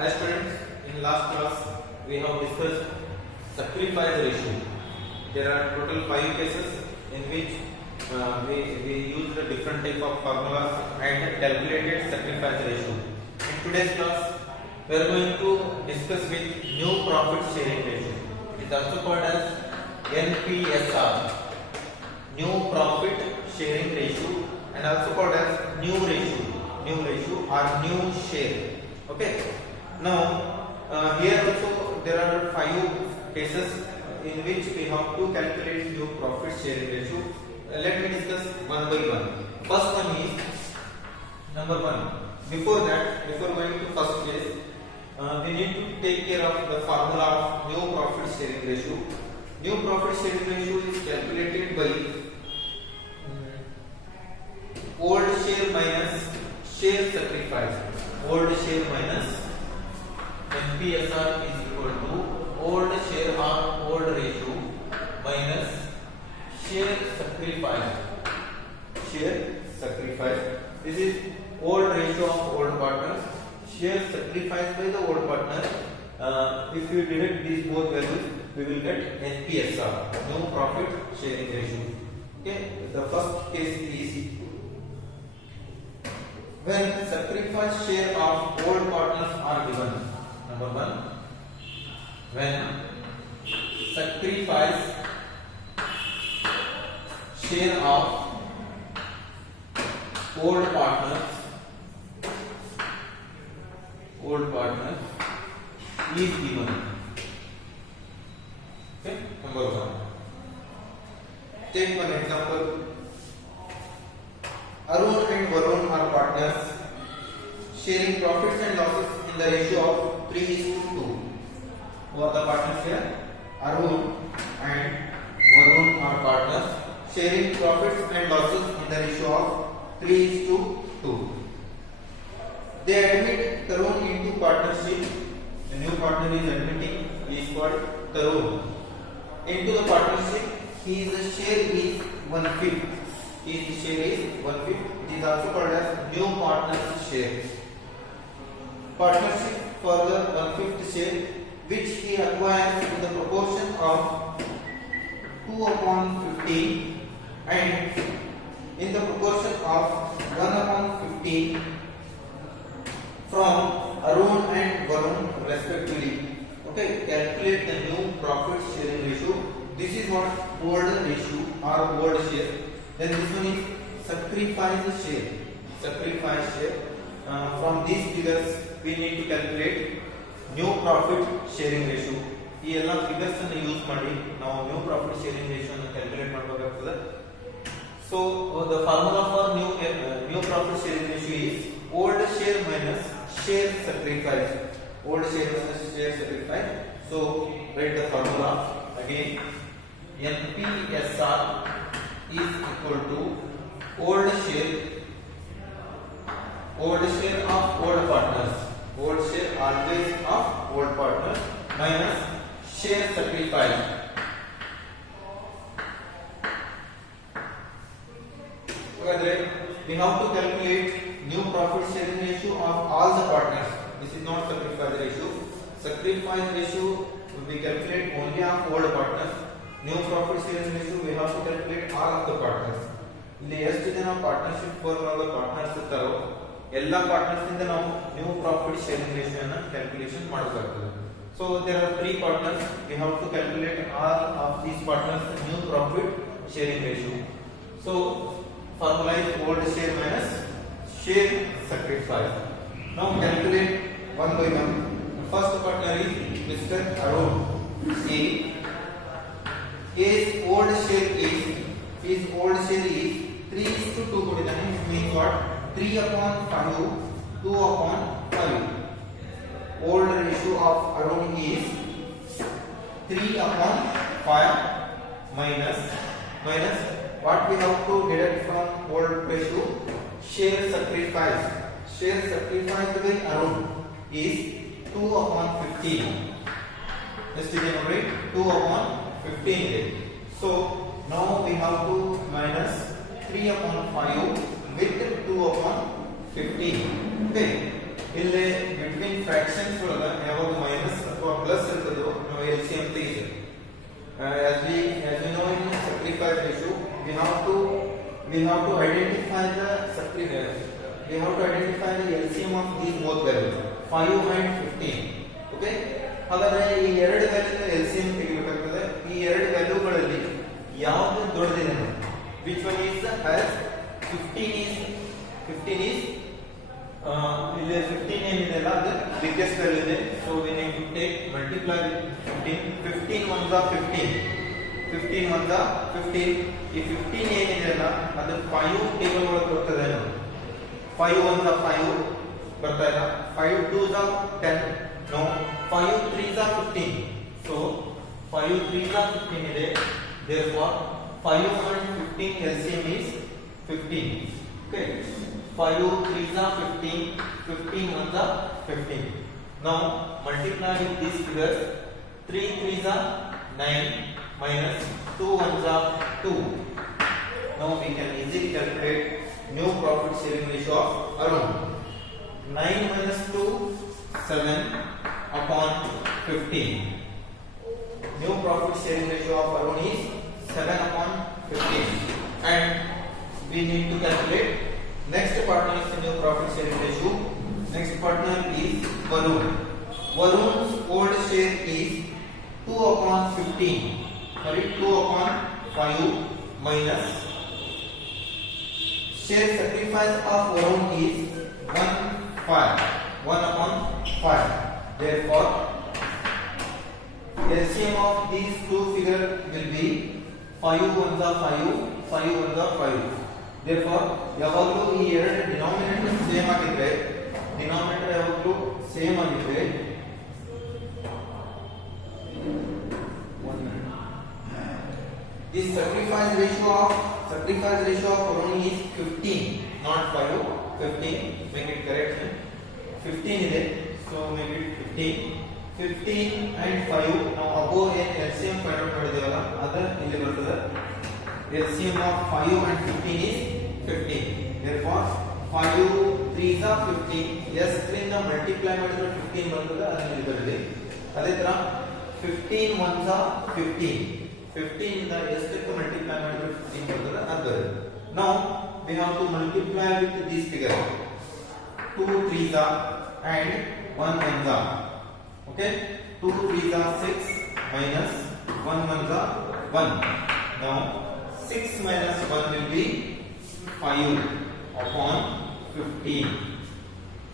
Hi students, in last class we have discussed sacrifice ratio. There are total 5 cases in which we used a different type of formulas and calculated sacrifice ratio. In today's class we are going to discuss with new profit sharing ratio. It is also called as NPSR, new profit sharing ratio, and also called as new ratio or new share. Okay. Now here also there are 5 cases in which we have to calculate new profit sharing ratio. Let me discuss one by one. First one is number 1. Before going to first case, we need to take care of the formula of new profit sharing ratio. New profit sharing ratio is calculated by old share minus share sacrifice. Old share minus NPSR is equal to old share or old ratio minus share sacrifice. Share sacrifice. This is old ratio of old partners. Share sacrifice by the old partner. If you deduct these both values, we will get NPSR, new profit sharing ratio. Okay. The first case is when sacrifice share of old partners are given. Number 1, when sacrifice share of old partners is given. Okay, number 1. Take one example. Arun and Varun are partners sharing profits and losses in the ratio of 3:2. Who are the partners here? Arun and Varun are partners sharing profits and losses in the ratio of 3:2. They admit Tarun into partnership. The new partner is admitting, he is called Tarun into the partnership. His share is 1/5. His share is 1/5. It is also called as new partner's share. Partnership for the 1/5 share which he acquires in the proportion of 2/15 and in the proportion of 1/15 from Arun and Varun respectively. Okay, calculate the new profit sharing ratio. This is what old ratio or old share. Then this one is sacrifice share. Sacrifice share. From these figures we need to calculate new profit sharing ratio. ಈ ಎಲ್ಲ figures ಅನ್ನು use ಮಾಡಿ ನಾವು new profit sharing ratio ಅನ್ನು calculate ಮಾಡಬೇಕಾಗುತ್ತದೆ. So the formula for new profit sharing ratio is old share minus share sacrifice. Old share minus share sacrifice. So write the formula again. NPSR is equal to old share of old partners. Old share always of old partners minus share sacrifice. Okay, we have to calculate new profit sharing ratio of all the partners. This is not sacrifice ratio. Sacrifice ratio we calculate only of old partners. New profit sharing ratio we have to calculate all of the partners. ಇಲ್ಲಿ ಎಷ್ಟು ಜನ partnership firm partners ಇರ್ತಾರೋ ಎಲ್ಲ partners ಇಂದ ನಾವು new profit sharing ratio ಅನ್ನು calculation ಮಾಡಬೇಕಾಗುತ್ತದೆ. So there are 3 partners. We have to calculate all of these partners new profit sharing ratio. So formula is old share minus share sacrifice. Now calculate one by one. The first partner is Mr. Arun. His old share is 3:2 ಕೊಟ್ಟಿದ್ದಾನೆ. It means what? 3/5, 2/5. Old ratio of Arun is 3/5 minus what we have to deduct from old ratio? Share sacrifice. Share sacrifice by Arun is 2/15. Just remember 2/15. So now we have to minus 3/5 with 2/15. Okay. ಇಲ್ಲಿ between fractions ಒಳಗ ಯಾವಾಗ minus ಅಥವಾ plus ಇರ್ತದೋ ನಾವು LCM ತೆಗಿತೀವಿ. as we know in sacrifice ratio we have to identify the LCM of these both values 5 and 15. okay, ಹಾಗಾದ್ರೆ ಈ ಎರಡು ವ್ಯಾಲ್ಯೂ LCM ತೆಗಿಬೇಕಾಗ್ತದೆ. ಈ ಎರಡು ವ್ಯಾಲ್ಯೂಗಳಲ್ಲಿ ಯಾವುದು ದೊಡ್ಡದಿದೆ ನೋಡಿ, which one is has 15 is ಇಲ್ಲಿ 15 ಏನಿದೆ ಅಲ್ಲ ಅದು ಬಿಗ್ಗೆಸ್ಟ್ ವ್ಯಾಲ್ಯೂ ಇದೆ. So we need to take multiply with 15 ones are 15 ones are 15. ಈ 15 ಏನಿದೆ ಅಲ್ಲ ಅದು 5 ಟೇಬಲ್ ಒಳಗೆ ಬರ್ತದೆ ನೋಡಿ. 5 ones are 5 ಬರ್ತಾ ಇಲ್ಲ, 5 2s are 10 no, 5 3s are 15. so 5 3s are 15 ಇದೆ, therefore 5 and 15 LCM is 15. okay, 5 3s are 15, 15 ones are 15. now multiply with these figures. 3 3s are 9 minus 2 ones are 2. now we can easily calculate new profit sharing ratio of Arun. 9 minus 2 7 upon 15. new profit sharing ratio of Arun is 7 upon 15. and we need to calculate next partner is the new profit sharing ratio. next partner is Varun. Varun's old share is 2 upon 15. sorry, 2 upon 5 minus share sacrifice of Varun is 1 upon 5. therefore LCM of these two figure will be 5 ones are 5 ones are 5. therefore ಯಾವಾಗಲೂ ಈ ಎರಡು denominator same ಆಗಿದ್ರೆ this sacrifice ratio of Varun is 15 not 5, 15. make it correct. 15 ಇದೆ, so make it 15 and 5. ನಾವು above ಏನು LCM find out ಮಾಡಿದೇವಲ್ಲ ಅದು ಇಲ್ಲಿ ಬರ್ತದೆ. LCM of 5 and 15 is 15. therefore 5 3s are 15. s 3 ಇಂದ ಮಲ್ಟಿಪ್ಲೈ ಮಾಡಿದ್ರೆ 15 ಬರ್ತದೆ, ಅದನ್ನ ಇಲ್ಲಿ ಬರೆದಿ. ಅದೇ ತರ 15 ones are 15. 15 ಇಂದ ಎಷ್ಟಕ್ಕೆ ಮಲ್ಟಿಪ್ಲೈ ಮಾಡಿದ್ರೆ 15 ಬರ್ತದೆ, ಅದು ಬರೆದಿ. now we have to multiply with this figure. 2 3s are and 1 ones are. okay, 2 3s are 6 minus 1 ones are 1. now 6 minus 1 will be 5 upon 15.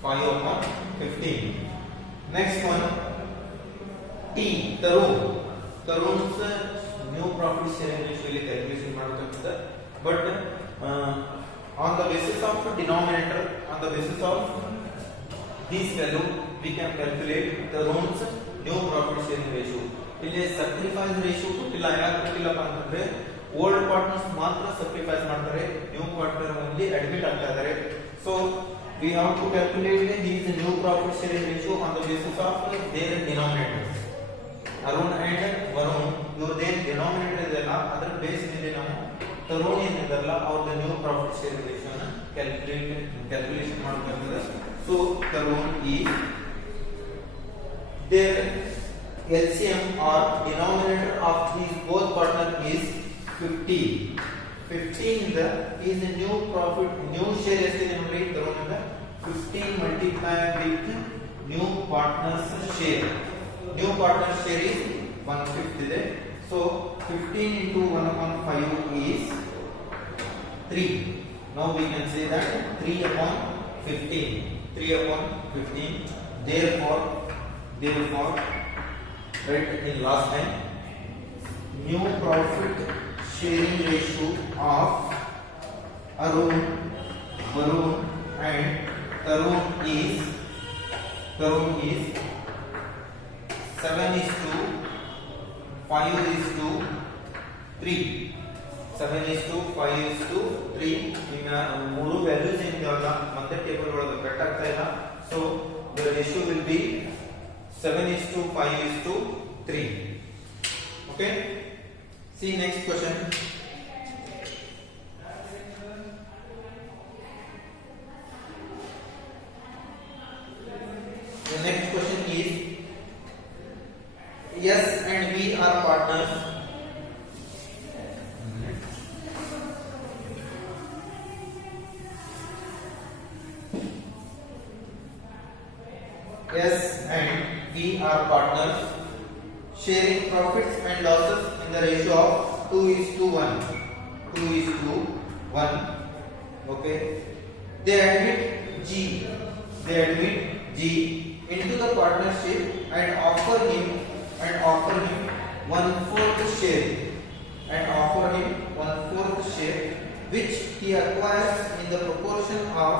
5 upon 15. next one T Tarun's new profit sharing ratio ಇಲ್ಲಿ calculation ಮಾಡಬೇಕಾಗ್ತದೆ. but on the basis of denominator, on the basis of this value we can calculate Tarun's new profit sharing ratio. ಇಲ್ಲಿ sacrifice ratio ಕೊಟ್ಟಿಲ್ಲ, ಯಾಕೆ ಕೊಟ್ಟಿಲ್ಲಪ್ಪ ಅಂತಂದ್ರೆ old partners ಮಾತ್ರ sacrifice ಮಾಡ್ತಾರೆ, new partner only admit ಆಗ್ತಾ ಇದ್ದಾರೆ. so we have to calculate his new profit sharing ratio on the basis of their denominators. Arun and Varun ಇವ್ರದೇನು denominator ಇದೆಯಲ್ಲ ಅದರ ಬೇಸ್ ಮೇಲೆ ನಾವು ತರುಣ್ ಏನಿದಾರಲ್ಲ ಅವ್ರದ್ದು ನ್ಯೂ ಪ್ರಾಫಿಟ್ ಶೇರಿಂಗ್ ರೇಷಿಯೋ ನ ಕ್ಯಾಲ್ಕುಲೇಷನ್ ಮಾಡಬೇಕಾಗಿದೆ. So Tarun is their LCM or denominator of these both partner is 50. 15 is the new profit, new share ಎಷ್ಟಿದೆ ನೋಡಿ ತರುಣ್ ಇಂದ 15 multiplied with new partner's share. new partner's share is 1/5 ಇದೆ. so 15 into 1 upon 5 is 3. now we can say that 3 upon 15. therefore right in last time new profit sharing ratio of Arun, Varun and Tarun is 7:5:3. 7:5:3. ಈಗ ಮೂರು values ಏನಿದಾವಲ್ಲ ಮತ್ತೆ table ಒಳಗೆ cut ಆಗ್ತಾ ಇಲ್ಲ. So the ratio will be 7:5:3. okay, see next question. The S and V are partners sharing profits and losses in the ratio of 2:1. 2:1. Okay. They admit G into the partnership and offer him 1/4 share which he acquires in the proportion of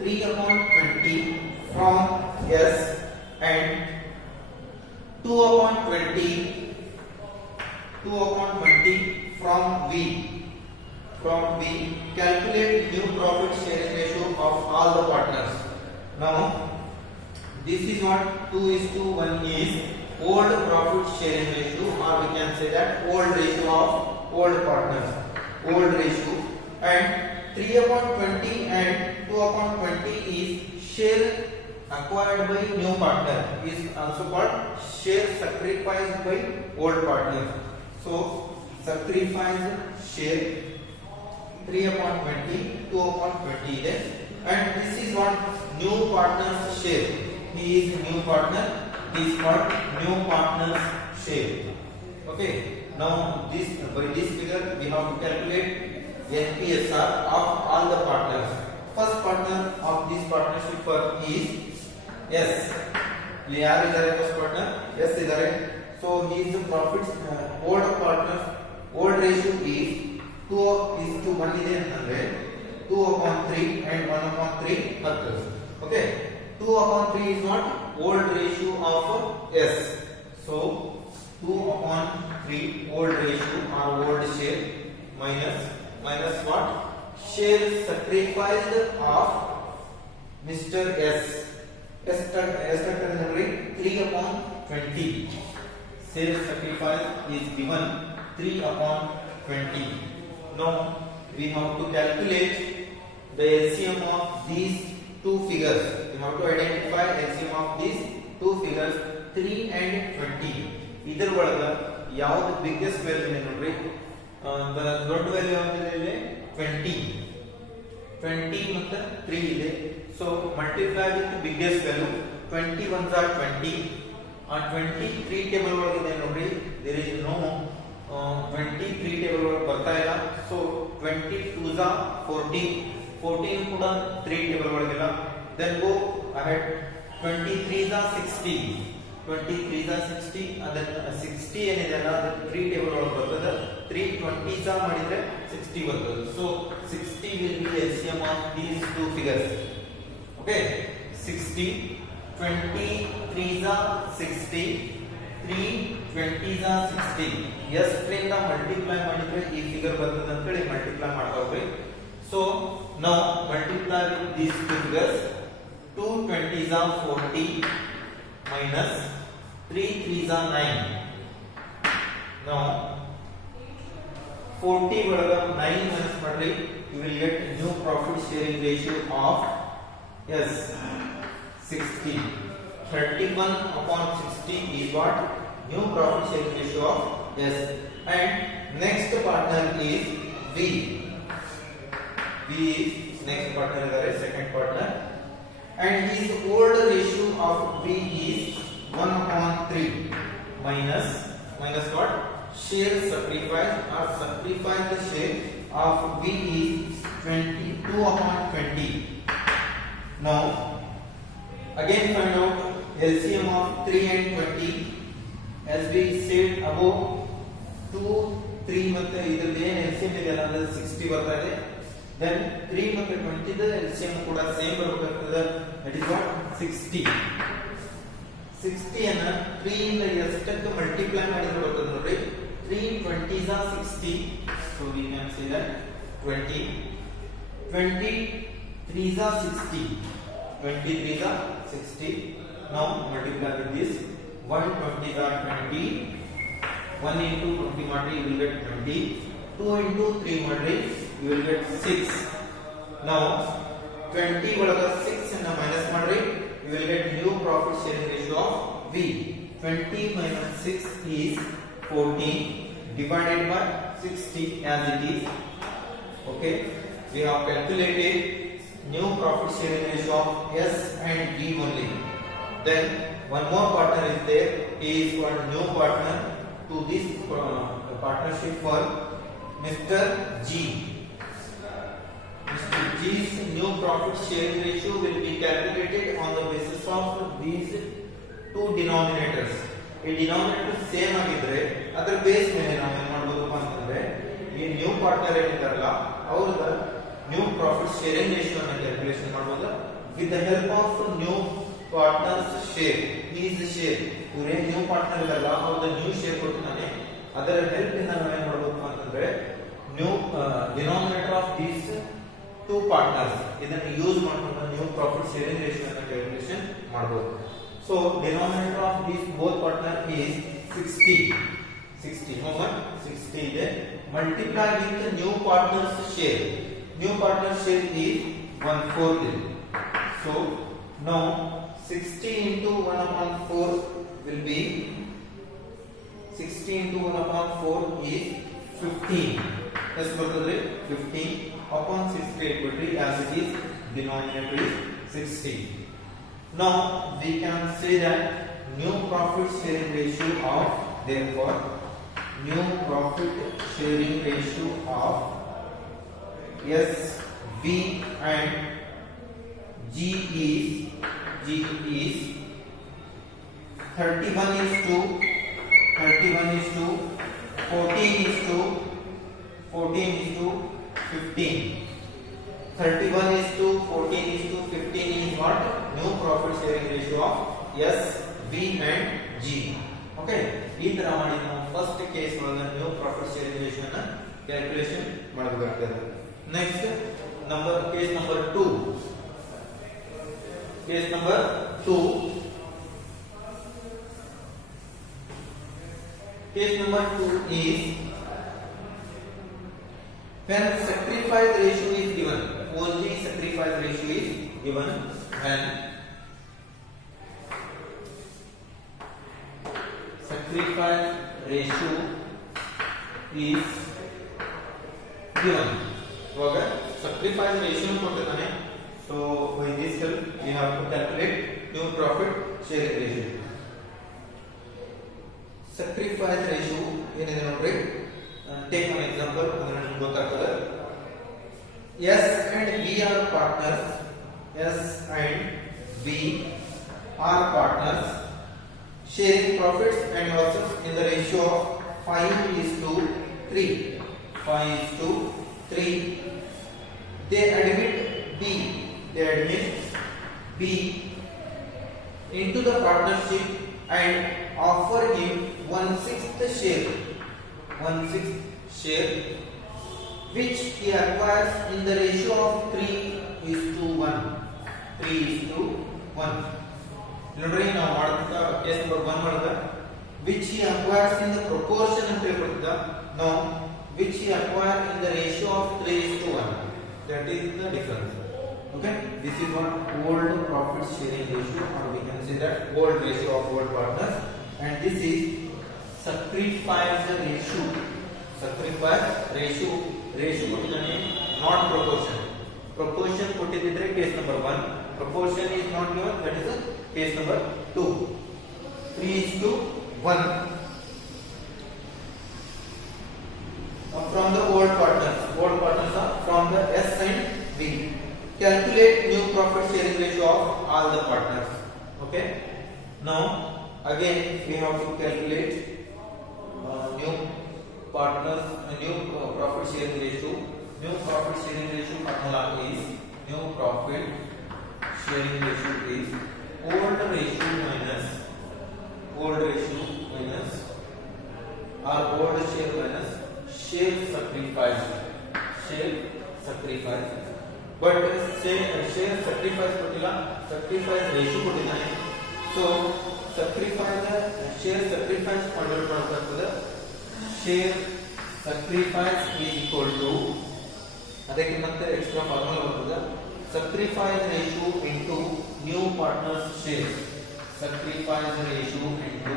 3/20 from S and 2/20 from V. Calculate new profit sharing ratio of all the partners. Now this is what 2:1 is, old profit sharing ratio, or we can say that old ratio of old partners, and 3/20 and 2/20 is share acquired by new partner, is also called share sacrificed by old partners. So sacrificed share 3/20, 2/20 ಇದೆ, and this is what new partners share. He is new partner, this is called new partners share. Okay, now by this figure we have to calculate NPSR of all the partners. First partner of this partnership is S. ಯಾರು ಇದ್ದಾರೆ first partner? S ಇದ್ದಾರೆ. So his profits old partners old ratio is 2:1 ಇದೆ ಅಂತಂದ್ರೆ 2/3 and 1/3 occurs. Okay, 2/3 is not old ratio of S. So 2/3 old ratio or old share minus what? Share sacrificed of Mr. S. S factor is 3/20. Share sacrifice is given 3/20. Now we have to calculate the LCM of these two figures. We have to identify LCM of these two figures 3 and 20. ಇದರ ಒಳಗ ಯಾವುದು biggest value ಇದೆ ನೋಡ್ರಿ, ದೊಡ್ಡ value ಯಾವುದು ಇದೆ? 20 ಮತ್ತು 3 ಇದೆ. So multiply with biggest value 20 ones are 20. ಆ 23 ಟೇಬಲ್ ಒಳಗಿದೆ ನೋಡ್ರಿ, ದೇರ್ ಇಸ್ ನೋ 23 ಟೇಬಲ್ ಒಳಗೆ ಬರ್ತಾ ಇಲ್ಲ. ಸೊ 22s are 14 ಕೂಡ 3 ಟೇಬಲ್ ಒಳಗಿಲ್ಲ. Then go ahead 23s are 60 ಅದನ್ನ 60 ಏನಿದೆ ಅಲ್ಲ ಅದು 3 ಟೇಬಲ್ ಒಳಗೆ ಬರ್ತದೆ. 3 20s ಮಾಡಿದ್ರೆ 60 ಬರ್ತದೆ. So 60 will be LCM of these two figures. Okay, 60 23s are 60 3 20s are 60. S ರಿಂದ ಮಲ್ಟಿಪ್ಲೈ ಮಾಡಿದ್ರೆ ಈ ಫಿಗರ್ ಬರ್ತದೆ ಅಂತ ಹೇಳಿ ಮಲ್ಟಿಪ್ಲೈ ಮಾಡ್ತಾ ಹೋಗ್ರಿ. So now multiply with these two figures. 2 20s are 40 minus 3 3s are 9. Now 40 ಒಳಗ 9 minus ಮಾಡ್ರಿ, you will get new profit sharing ratio of yes 60. 31/60 is what? New profit sharing ratio of S. And next partner is V. is next partner is second partner, and his old ratio of V is 1/3 minus what? Share sacrifice or sacrificed share of V is 22/20. Now again find out LCM of 3 and 20. as we said above, 2 3 ಮತ್ತೆ ಇದರಲ್ಲಿ ಏನು LCM ಇದೆ ಅಲ್ಲ ಅಂದ್ರೆ 60 ಬರ್ತಾ ಇದೆ. then 3 ಮತ್ತು 20 the LCM ಕೂಡ ಸೇಮ್ ಬರಬೇಕಾಗ್ತದೆ, that is what? 60 ಅನ್ನ 3 ಇಂದ ಎಷ್ಟಕ್ಕೆ ಮಲ್ಟಿಪ್ಲೈ ಮಾಡಿದ್ರೆ ಬರ್ತದೆ ನೋಡಿ. 3 20s are 60. so we can say that 20 23s are 60. 23s are 60. now multiply with this. 120s are 20. 1 into 20 ಮಾಡ್ರಿ, you will get 20. 2 into 3 ಮಾಡ್ರಿ, you will get 6. now 20 ಒಳಗ 6 ಅನ್ನ ಮೈನಸ್ ಮಾಡ್ರಿ, you will get new profit sharing ratio of V. 20 minus 6 is 14 divided by 60 as it is. Okay, we have calculated new profit sharing ratio of S and V only. Then one more partner is there. He is called new partner to this partnership for Mr. G. Mr. G's new profit sharing ratio will be calculated on the basis of these two denominators. ಈ denominator same ಆಗಿದ್ರೆ ಅದರ base ಮೇಲೆ ನಾವು ಏನು ಮಾಡಬಹುದಪ್ಪ ಅಂತಂದ್ರೆ ಈ new partner ಏನಿದಾರಲ್ಲ ಅವರ new profit sharing ratio ಅನ್ನು ಕ್ಯಾಲ್ಕುಲೇಷನ್ ಮಾಡಬಹುದು with the help of new partners share is share ಇವರೇ ನ್ಯೂ ಪಾರ್ಟ್ನರ್ ಇದಾರಲ್ಲ ಅವ್ರ ನ್ಯೂ ಶೇರ್ ಕೊಡ್ತಾನೆ ಅದರ ಹೆಲ್ಪ್ ಇಂದ ನಾವು ಏನು ಮಾಡಬಹುದು ಅಂತಂದ್ರೆ new denominator of these two partners ಇದನ್ನು ಯೂಸ್ ಮಾಡ್ಕೊಂಡು ನ್ಯೂ ಪ್ರಾಫಿಟ್ ಶೇರಿಂಗ್ ರೇಷಿಯೋ ಅನ್ನು ಕ್ಯಾಲ್ಕುಲೇಷನ್ ಮಾಡಬಹುದು. So denominator of these both partner is 60. 60. How much? 60. Then multiply with the new partner's share. New partner's share is 1/4. So now 60 into 1/4 will be 60 into 1/4 is 15. Let's go to the 15 upon 60 as it is denominator is 60. Now we can say that new profit sharing ratio of therefore new profit sharing ratio of S, V and G is 31 is to 14 is to 15. 31 is to 14 is to 15 is what? New profit sharing ratio of S, V and G. Okay. ಈ ತರ ಮಾಡಿ ನಾವು first case ಒಳಗೆ new profit sharing ratio ಅನ್ನು calculation ಮಾಡಬೇಕಾಗ್ತದೆ. Next case number 2. Case number 2. Case number 2 is when sacrifice ratio is given. Only sacrifice ratio is given when sacrifice ratio is given. Okay, sacrifice ratio ಕೊಟ್ಟಿದ್ದಾನೆ. So by this help we have to calculate new profit sharing ratio. Sacrifice ratio ಏನಿದೆ ನೋಡ್ರಿ. Take an example. ಅದನ್ನ ನಿಮಗೆ ಗೊತ್ತಾಗ್ತದೆ. S and V are partners. S and V are partners. Sharing profits and losses in the ratio of 5:3. 5:3. They admit B into the partnership and offer him 1/6 share, which he acquires in the ratio of 3:1. 3:1. ನೋಡ್ರಿ ನಾವು ಮಾಡಿದ case number 1 ಮಾಡಿದ which he acquires in the proportion ಅಂತ ಹೇಳ್ಕೊಟ್ಟಿದ್ದ. now which he acquires in the ratio of 3:1. that is the difference. Okay, this is what old profit sharing ratio, or we can say that old ratio of old partners, and this is sacrifice ratio. Sacrifice ratio ಕೊಟ್ಟಿದ್ದಾನೆ, not proportion. Proportion ಕೊಟ್ಟಿದ್ದರೆ case number 1, proportion is not given, that is case number 2. 3:1 from the old partners are from the S and V. Calculate new profit sharing ratio of all the partners. Okay, now again we have to calculate new partners new profit sharing ratio. New profit sharing ratio formula is new profit sharing ratio is old ratio minus or old share minus share sacrifice. But share sacrifice ಕೊಟ್ಟಿಲ್ಲ, sacrifice ratio ಕೊಟ್ಟಿದ್ದಾನೆ. So share sacrifice ಕಂಡುಹಿಡಿದು ಮಾಡಬೇಕಾಗ್ತದೆ. share sacrifice is equal to ಅದಕ್ಕೆ ಮತ್ತೆ extra formula ಬರ್ತದೆ. sacrifice ratio into new partners share. Sacrifice ratio into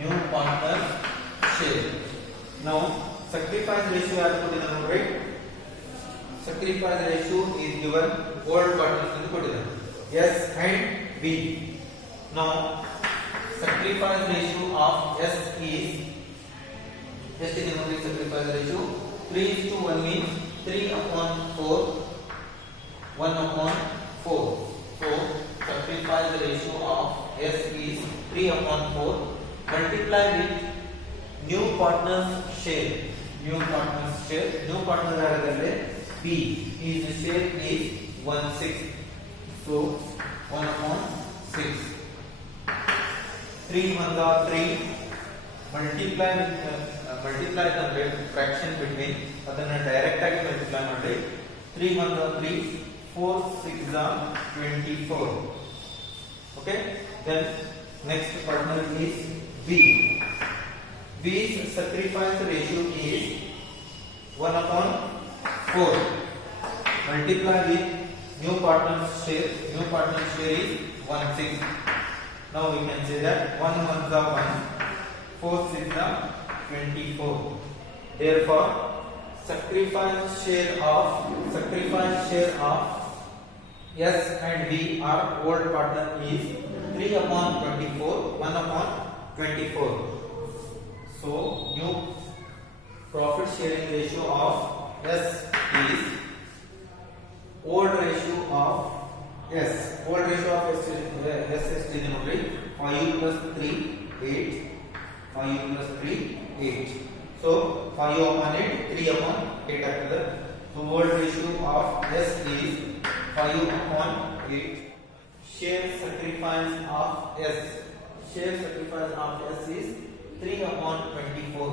new partners share. Now sacrifice ratio ಯಾರು ಕೊಟ್ಟಿದ್ದಾನೆ ನೋಡ್ರಿ. sacrifice ratio is given old partners ಎಂದು ಕೊಟ್ಟಿದ್ದಾರೆ S and B. Now sacrifice ratio of S is ಎಷ್ಟಿದೆ ನೋಡಿ sacrifice ratio 3:1 means 3/4 1/4. So sacrifice ratio of S is 3/4 multiply with new partners share. New partner ಯಾರಾಗಲ್ಲ P. His share is 1/6. So 1/6. 3 1 3 multiply ಅಂದ್ರೆ fraction between ಅದನ್ನ direct ಆಗಿ multiply ಮಾಡಿ 3 1 3 4 6 24. Okay, then next partner is B. B's sacrifice ratio is 1/4 multiply with new partner's share. New partner's share is 1/6. Now we can say that 1 1 1 4 6 24. Therefore sacrifice share of S and B are old partner is 3/24 1/24. So new profit sharing ratio of S is old ratio of S. Old ratio of S is only 5 plus 3 8. 5 plus 3 8. So 5/8 3/8 ಆಗ್ತದೆ. So old ratio of S is 5/8. Share sacrifice of S is 3/24.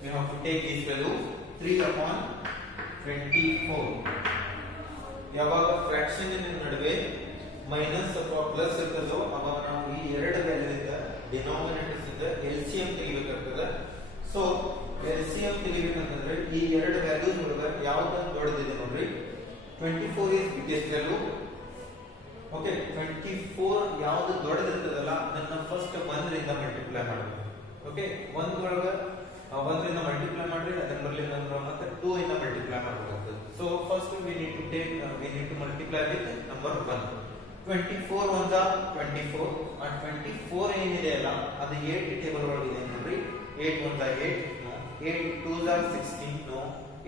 We have to take this value 3/24. ಯಾವಾಗ fraction ನಡುವೆ minus ಅಥವಾ plus ಇರ್ತದೋ ಅವಾಗ ನಾವು ಈ ಎರಡು value ಇಂದ ಡಿನಾಮಿನೇಟರ್ಸ್ ಇಂದ LCM ತೆಗಿಬೇಕಾಗ್ತದೆ. ಸೊ LCM ತೆಗಿಬೇಕಂತಂದ್ರೆ ಈ ಎರಡು ವ್ಯಾಲ್ಯೂಸ್ ಒಳಗೆ ಯಾವ್ದು ದೊಡ್ಡದಿದೆ ನೋಡ್ರಿ 24 is biggest value. ಓಕೆ 24 ಯಾವುದು ದೊಡ್ಡದಿರ್ತದಲ್ಲ ಅದನ್ನ ಫಸ್ಟ್ 1 ರಿಂದ ಮಲ್ಟಿಪ್ಲೈ ಮಾಡಬೇಕು. ಓಕೆ 1 ಒಳಗೆ 1 ರಿಂದ ಮಲ್ಟಿಪ್ಲೈ ಮಾಡ್ರಿ ಅದನ್ನ ಬರಲಿಲ್ಲ ಅಂದ್ರೆ ಮತ್ತೆ 2 ಇಂದ ಮಲ್ಟಿಪ್ಲೈ ಮಾಡಬೇಕಾಗ್ತದೆ. So first we need to multiply with number 1. 24 1 24 and 24 ಏನಿದೆ ಅಲ್ಲ ಅದು 8 ಟೇಬಲ್ ಒಳಗಿದೆ ನೋಡ್ರಿ. 8 1 8 no, 8 2 16 no,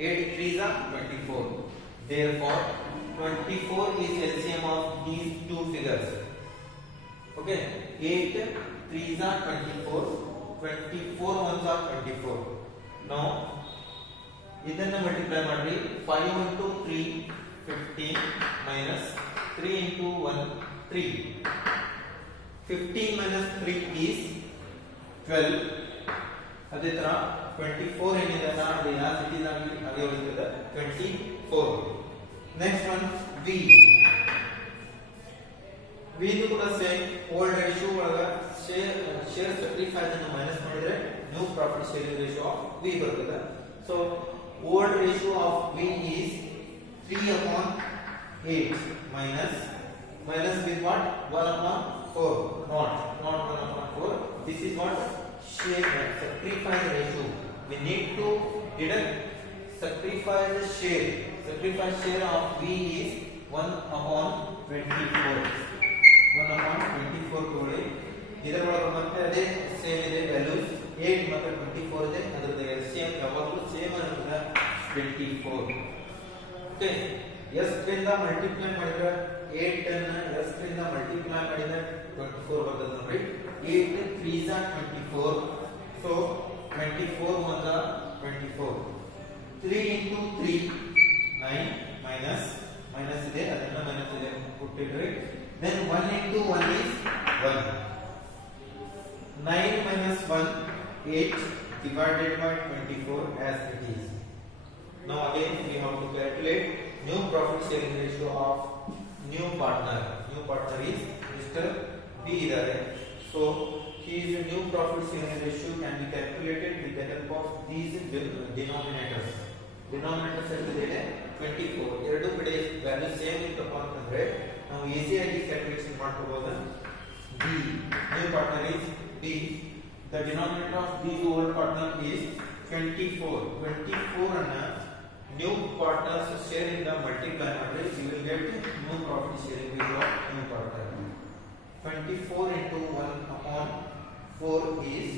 8 3 24. Therefore 24 is LCM of these two figures. Okay, 8 3 24, 24 1 24. Now ಇದನ್ನ ಮಲ್ಟಿಪ್ಲೈ ಮಾಡಿ 5 into 3 15 minus 3 into 1 3. 15 minus 3 is 12. ಅದೇ ತರ 24 ಏನಿದೆ ಅದು ಯಾವ ಸಿಟಿದಾಗಿ ಹಾಗೆ ಉಳಿದಿದೆ 24. Next one V. V ಇದು ಕೂಡ ಸೇಮ್ ಓಲ್ಡ್ ರೇಷಿಯೋ ಒಳಗ ಶೇರ್ sacrifice ಅನ್ನು ಮೈನಸ್ ಮಾಡಿದ್ರೆ new profit sharing ratio of V ಬರ್ತದೆ. So old ratio of V is 3/8 minus with what 1/4 not 1/4. This is what share sacrifice ratio. We need to deduct sacrifice share of V is 1/24. 1/24 ತಗೊಳ್ಳಿ. ಇದರ ಒಳಗೆ ಮತ್ತೆ ಅದೇ same ಇದೆ values 8 ಮತ್ತೆ 24 ಇದೆ. ಅದರ LCM ಯಾವಾಗಲೂ ಸೇಮ್ ಇರುತ್ತದೆ 24. ಓಕೆ S ರಿಂದ ಮಲ್ಟಿಪ್ಲೈ ಮಾಡಿದ್ರೆ 8 ಅನ್ನು S ರಿಂದ ಮಲ್ಟಿಪ್ಲೈ ಮಾಡಿದ್ರೆ 24 ಬರ್ತದೆ ನೋಡಿ. 8 3 24. ಸೊ 24 1 24. 3 into 3 9 minus ಇದೆ ಅದನ್ನ ಮೈನಸ್ ಇದೆ ಕೊಟ್ಟಿದ್ರಿ. then 1 into 1 is 1. 9 minus 1 8 divided by 24 as it is. Now again we have to calculate new profit sharing ratio of new partner. New partner is Mr. B idare. So his new profit sharing ratio can be calculated with the help of these denominators. Denominators ಎಷ್ಟಿದೆ 24. ಎರಡು ಕಡೆ value same ಇತ್ತಪ್ಪ ಅಂತಂದ್ರೆ ನಾವು ಈಸಿಯಾಗಿ calculation ಮಾಡ್ಕೋಬಹುದು. B new partner is B. The denominator of these old partner is 24. 24 ಅನ್ನ new partners share in the multiply matrix, you will get new profit sharing ratio of new partner. 24 into 1 upon 4 is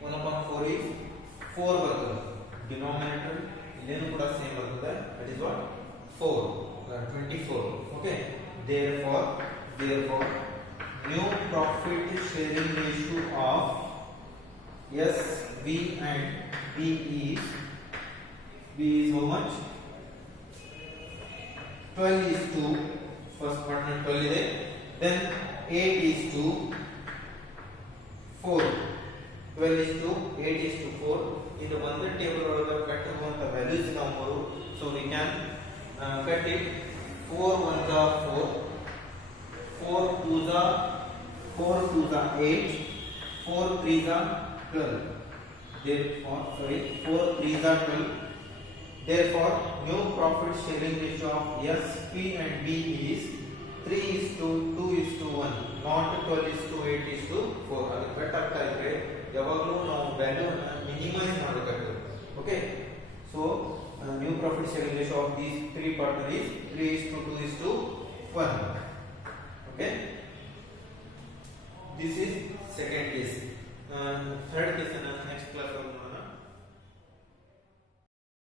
1 upon 4 is 4 ಬರ್ತದೆ. Denominator ಇಲ್ಲೇನು ಕೂಡ same ಬರ್ತದೆ. That is what 4 24. Okay. Therefore new profit sharing ratio of S, V and B is how much? 12 is to first partner 12 ಇದೆ. Then 8 is to 4. 12 is to 8 is to 4. ಇದು ಒಂದು table ಒಳಗೆ ಕಟ್ಟಿರುವಂತ values ನಾವು, so we can cut it. 4 1s are 4, 4 2s are 8, 4 3s are 12. Therefore 4 3s are 12. Therefore new profit sharing ratio of S, P and B is 3 is to 2 is to 1, not 12 is to 8 is to 4. ಅದು cut ಆಗ್ತಾ ಇದ್ರೆ ಯಾವಾಗಲೂ ನಾವು value minimise ಮಾಡಬೇಕಾಗ್ತದೆ. Okay, so new profit sharing ratio of these three partners is 3 is to 2 is to 1.